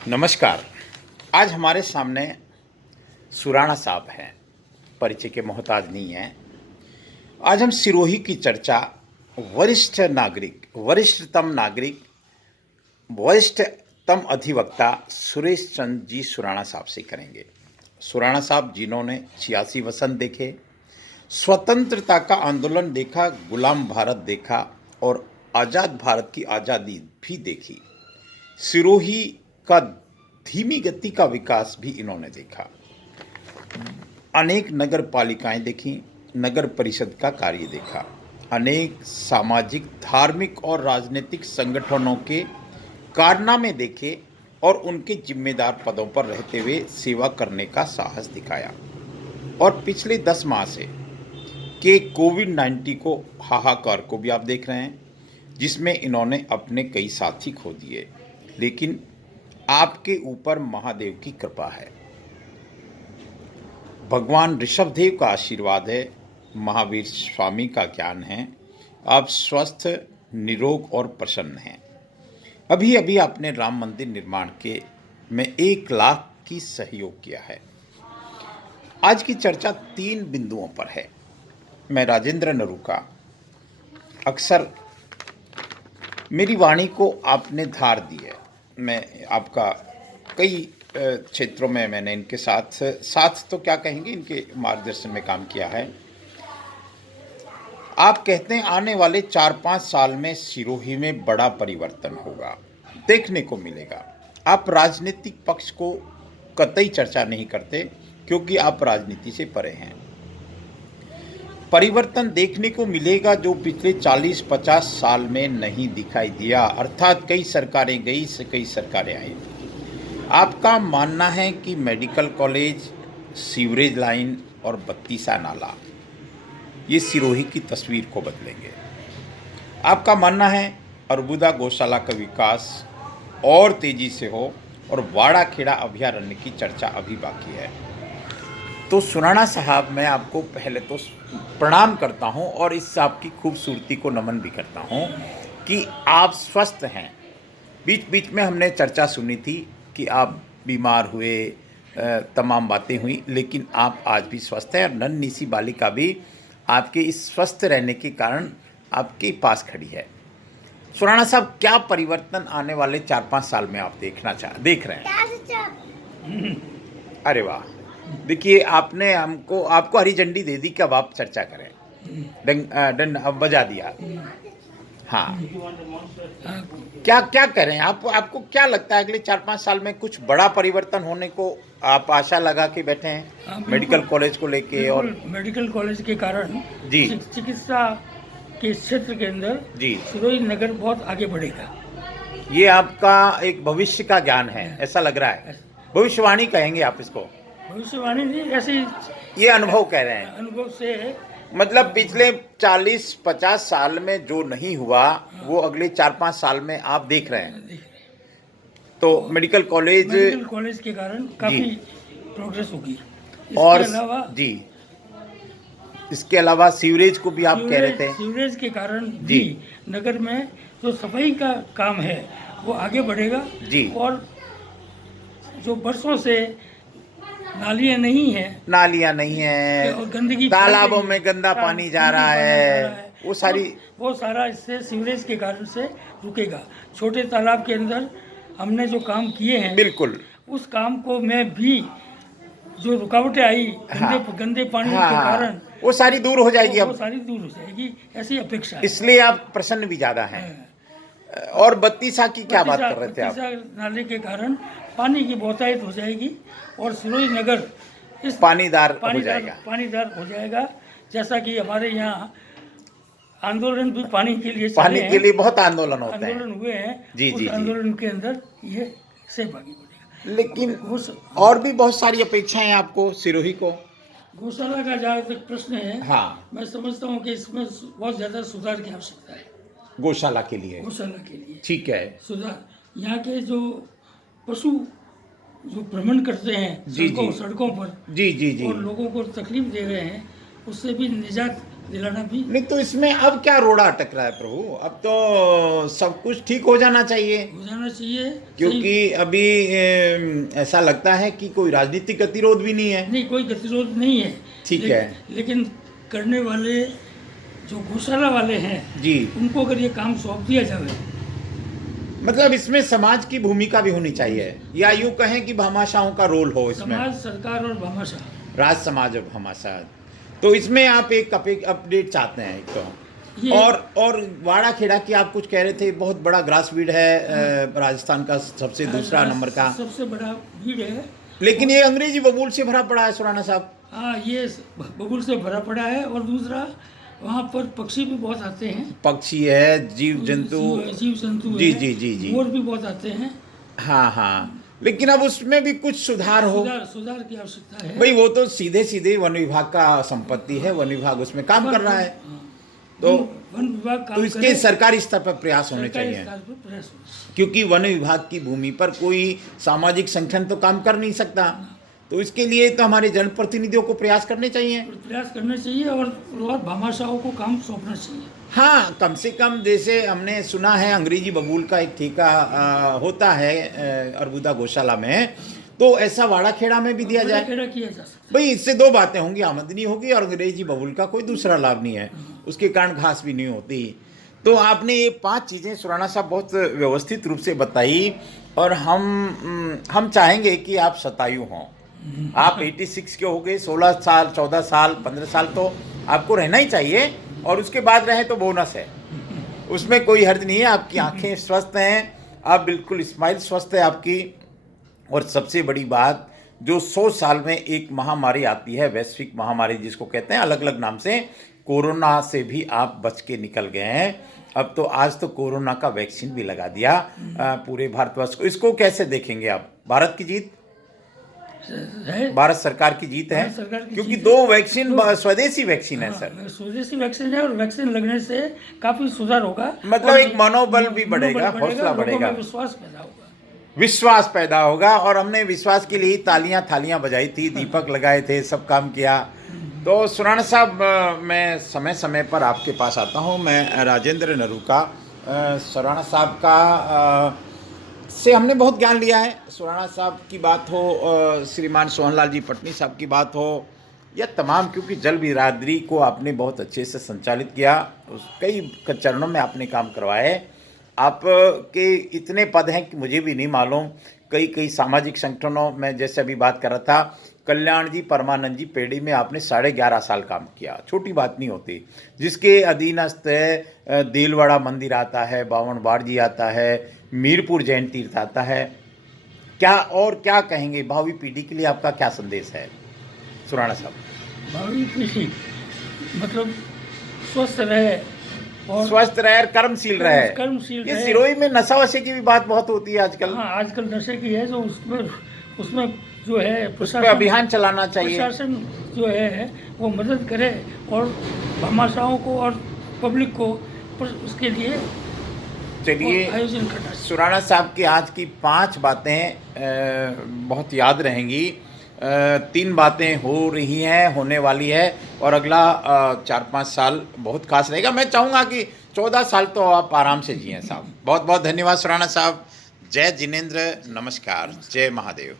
नमस्कार। आज हमारे सामने सुराणा साहब हैं, परिचय के मोहताज नहीं हैं। आज हम सिरोही की चर्चा वरिष्ठतम नागरिक, वरिष्ठतम अधिवक्ता सुरेश चंद्र जी सुराणा साहब से करेंगे। सुराणा साहब जिन्होंने 86 वसंत देखे, स्वतंत्रता का आंदोलन देखा, गुलाम भारत देखा और आज़ाद भारत की आज़ादी भी देखी। सिरोही का धीमी गति का विकास भी इन्होंने देखा। अनेक नगर पालिकाएं देखी, नगर परिषद का कार्य देखा, अनेक सामाजिक, धार्मिक और राजनीतिक संगठनों के कारनामे देखे और उनके जिम्मेदार पदों पर रहते हुए सेवा करने का साहस दिखाया। और पिछले 10 माह से के कोविड-19 को हाहाकार को भी आप देख रहे हैं, जिसमें इन्होंने अपने कई साथी खो दिए, लेकिन आपके ऊपर महादेव की कृपा है, भगवान ऋषभदेव का आशीर्वाद है, महावीर स्वामी का ज्ञान है। आप स्वस्थ, निरोग और प्रसन्न हैं। अभी अभी आपने राम मंदिर निर्माण के में 1 लाख की सहयोग किया है। आज की चर्चा 3 बिंदुओं पर है। मैं राजेंद्र नरूका। अक्सर मेरी वाणी को आपने धार दी है। मैं आपका कई क्षेत्रों में मैंने इनके साथ तो क्या कहेंगे, इनके मार्गदर्शन में काम किया है। आप कहते हैं आने वाले 4-5 साल में सिरोही में बड़ा परिवर्तन होगा, देखने को मिलेगा। आप राजनीतिक पक्ष को कतई चर्चा नहीं करते क्योंकि आप राजनीति से परे हैं। परिवर्तन देखने को मिलेगा जो पिछले 40-50 साल में नहीं दिखाई दिया, अर्थात कई सरकारें गई से कई सरकारें आई। आपका मानना है कि मेडिकल कॉलेज, सीवरेज लाइन और बत्तीसा नाला ये सिरोही की तस्वीर को बदलेंगे। आपका मानना है अरबुदा गौशाला का विकास और तेजी से हो और वाड़ा खेड़ा अभयारण्य की चर्चा अभी बाकी है। तो सुराणा साहब, मैं आपको पहले तो प्रणाम करता हूं और इस आपकी खूबसूरती को नमन भी करता हूं कि आप स्वस्थ हैं। बीच बीच में हमने चर्चा सुनी थी कि आप बीमार हुए, तमाम बातें हुई, लेकिन आप आज भी स्वस्थ हैं और नन्ही सी बालिका भी आपके इस स्वस्थ रहने के कारण आपके पास खड़ी है। सुराणा साहब, क्या परिवर्तन आने वाले 4-5 साल में आप देख रहे हैं? अरे वाह, देखिए आपने आपको हरी झंडी दे दी कि अब आप चर्चा करें। डंड अब बजा दिया। हाँ, क्या करें? आपको क्या लगता है अगले 4-5 साल में कुछ बड़ा परिवर्तन होने को आप आशा लगा के बैठे हैं? मेडिकल कॉलेज को लेके और मेडिकल कॉलेज के कारण जी चिकित्सा के क्षेत्र के अंदर जी सिरोही नगर बहुत आगे बढ़ेगा। ये आपका एक भविष्य का ज्ञान है, ऐसा लग रहा है। भविष्यवाणी कहेंगे आप इसको? भविष्यवाणी नहीं, ऐसे ये अनुभव कह रहे हैं। अनुभव से मतलब पिछले 40-50 साल में जो नहीं हुआ वो अगले 4-5 साल में आप देख रहे हैं। तो मेडिकल कॉलेज के कारण काफी प्रोग्रेस होगी। और इसके अलावा जी, इसके अलावा सीवरेज को भी आप कह रहे थे। सीवरेज के कारण भी नगर में जो सफाई का काम है वो आगे बढ़ेगा जी। और जो बरसों से नालियाँ नहीं है और गंदगी, तालाबों में गंदा पानी जा रहा है, वो सारा इससे सीवरेज के कारण से रुकेगा। छोटे तालाब के अंदर हमने जो काम किए हैं, बिल्कुल उस काम को में भी जो रुकावटें आई गंदे पानी के कारण वो सारी दूर हो जाएगी। वो सारी दूर हो जाएगी, ऐसी अपेक्षा है। इसलिए आप प्रसन्न भी ज्यादा हैं। और बत्तीसा की क्या बात कर रहे थे आप? नाले के कारण पानी की बहुतायत हो जाएगी और सिरोही नगर इस पानीदार हो जाएगा। जैसा कि हमारे यहाँ आंदोलन भी पानी के लिए बहुत आंदोलन हुए हैं। जी जी, आंदोलन के अंदर ये सहभागी बनेगा। लेकिन और भी बहुत सारी अपेक्षाएं आपको सिरोही को। गौशाला का जहाँ तक प्रश्न है, हाँ, मैं समझता हूँ कि इसमें बहुत ज्यादा सुधार की आवश्यकता है। गौशाला के लिए ठीक है। सुधार, यहाँ के जो पशु जो भ्रमण करते हैं सड़कों पर, जी, और लोगों को तकलीफ दे रहे हैं, उससे भी निजात दिलाना भी। नहीं तो इसमें अब क्या रोड़ा अटक रहा है प्रभु? अब तो सब कुछ ठीक हो जाना चाहिए, हो जाना चाहिए, क्योंकि अभी ऐसा लगता है कि कोई राजनीतिक गतिरोध भी नहीं है। नहीं कोई गतिरोध नहीं है। ठीक है। लेकिन करने वाले जो गौशाला वाले हैं जी, उनको अगर ये काम सौंप दिया जाए, मतलब इसमें समाज की भूमिका भी होनी चाहिए, या यूं कहें कि भामाशाहों का रोल हो इसमें, समाज, सरकार और भामाशाह, राज समाज और भामाशाह। तो इसमें आप एक अपडेट चाहते हैं एक तो, ये और वाड़ा खेड़ा की आप कुछ कह रहे थे, बहुत बड़ा ग्रास वीड है, राजस्थान का सबसे दूसरा नंबर का, सबसे बड़ा भीड़ है, लेकिन ये अंग्रेजी बबूल से भरा पड़ा है सुराना साहब। हाँ ये बबूल से भरा पड़ा है। और दूसरा वहाँ पर पक्षी भी बहुत आते हैं, पक्षी है, जीव जंतु, जीव जंतु जी है, जी जी जी, मोर भी बहुत आते हैं। हाँ हाँ, लेकिन अब उसमें भी कुछ सुधार हो, सुधार की आवश्यकता है। भाई वो तो सीधे सीधे वन विभाग का संपत्ति है, वन विभाग उसमें काम कर रहा है, तो वन विभाग काम तो इसके सरकारी स्तर पर प्रयास होने चाहिए, क्योंकि वन विभाग की भूमि पर कोई सामाजिक संगठन तो काम कर नहीं सकता, तो इसके लिए तो हमारे जनप्रतिनिधियों को प्रयास करने चाहिए, और भामाशाहों को काम सौंपना चाहिए। हाँ, कम से कम जैसे हमने सुना है अंग्रेजी बबूल का एक ठेका होता है अरबुदा गौशाला में, तो ऐसा वाड़ा खेड़ा में भी दिया जाए। किया जा सकता भाई इससे दो बातें होंगी, आमदनी होगी और अंग्रेजी बबूल का कोई दूसरा लाभ नहीं है, उसके कारण घास भी नहीं होती। तो आपने ये 5 चीज़ें सुराना साहब बहुत व्यवस्थित रूप से बताई, और हम चाहेंगे कि आप शतायु हों। आप 86 के हो गए, 16 साल 14 साल 15 साल तो आपको रहना ही चाहिए, और उसके बाद रहे तो बोनस है, उसमें कोई हर्ज नहीं है। आपकी आंखें स्वस्थ हैं, आप बिल्कुल स्माइल स्वस्थ है आपकी, और सबसे बड़ी बात, जो 100 साल में एक महामारी आती है, वैश्विक महामारी जिसको कहते हैं अलग अलग नाम से, कोरोना से भी आप बच के निकल गए हैं। अब तो आज तो कोरोना का वैक्सीन भी लगा दिया पूरे भारतवर्ष को। इसको कैसे देखेंगे आप? भारत की जीत है, भारत सरकार की जीत है, क्योंकि 2 वैक्सीन स्वदेशी वैक्सीन है सर, स्वदेशी वैक्सीन है, और वैक्सीन लगने से काफी सुधार होगा, मतलब एक मनोबल भी बढ़ेगा, हौसला बढ़ेगा, विश्वास पैदा होगा, विश्वास पैदा होगा। और हमने विश्वास के लिए तालियां थालियां बजाई थी, दीपक लगाए थे, सब काम किया। तो सुराना साहब, मैं समय समय पर आपके पास आता हूं। मैं राजेंद्र नरूका, सुराना साहब का से हमने बहुत ज्ञान लिया है। सुराना साहब की बात हो, श्रीमान सोहनलाल जी पटनी साहब की बात हो, या तमाम, क्योंकि जल बिरादरी को आपने बहुत अच्छे से संचालित किया, कई चरणों में आपने काम करवाए। आपके इतने पद हैं कि मुझे भी नहीं मालूम। कई सामाजिक संगठनों में, जैसे अभी बात कर रहा था, कल्याण जी परमानंद जी पेड़ी में आपने 11.5 साल काम किया, छोटी बात नहीं होती। जिसके अधीनस्थ देलवाड़ा मंदिर आता है, बावनबाड़ जी आता है, मीरपुर जैन तीर्थ आता है। क्या कहेंगे भावी पीढ़ी के लिए? आपका क्या संदेश है सुराना साहब? भावी पीढ़ी मतलब स्वस्थ रहे, और स्वस्थ रहे, कर्मशील रहे। ये सिरोही में नशा वशे की भी बात बहुत होती है आजकल। हाँ, आजकल नशे की है, जो उसमें जो है प्रशासन, अभियान चलाना चाहिए, प्रशासन जो है वो मदद करे, और भामाशाहों को और पब्लिक को उसके लिए चलिए आयोजन करना। सुराना साहब की आज की 5 बातें बहुत याद रहेंगी। 3 बातें हो रही हैं, होने वाली है, और अगला 4-5 साल बहुत खास रहेगा। मैं चाहूँगा कि 14 साल तो आप आराम से जिएं साहब। बहुत बहुत धन्यवाद सुराना साहब। जय जिनेंद्र, नमस्कार, जय महादेव।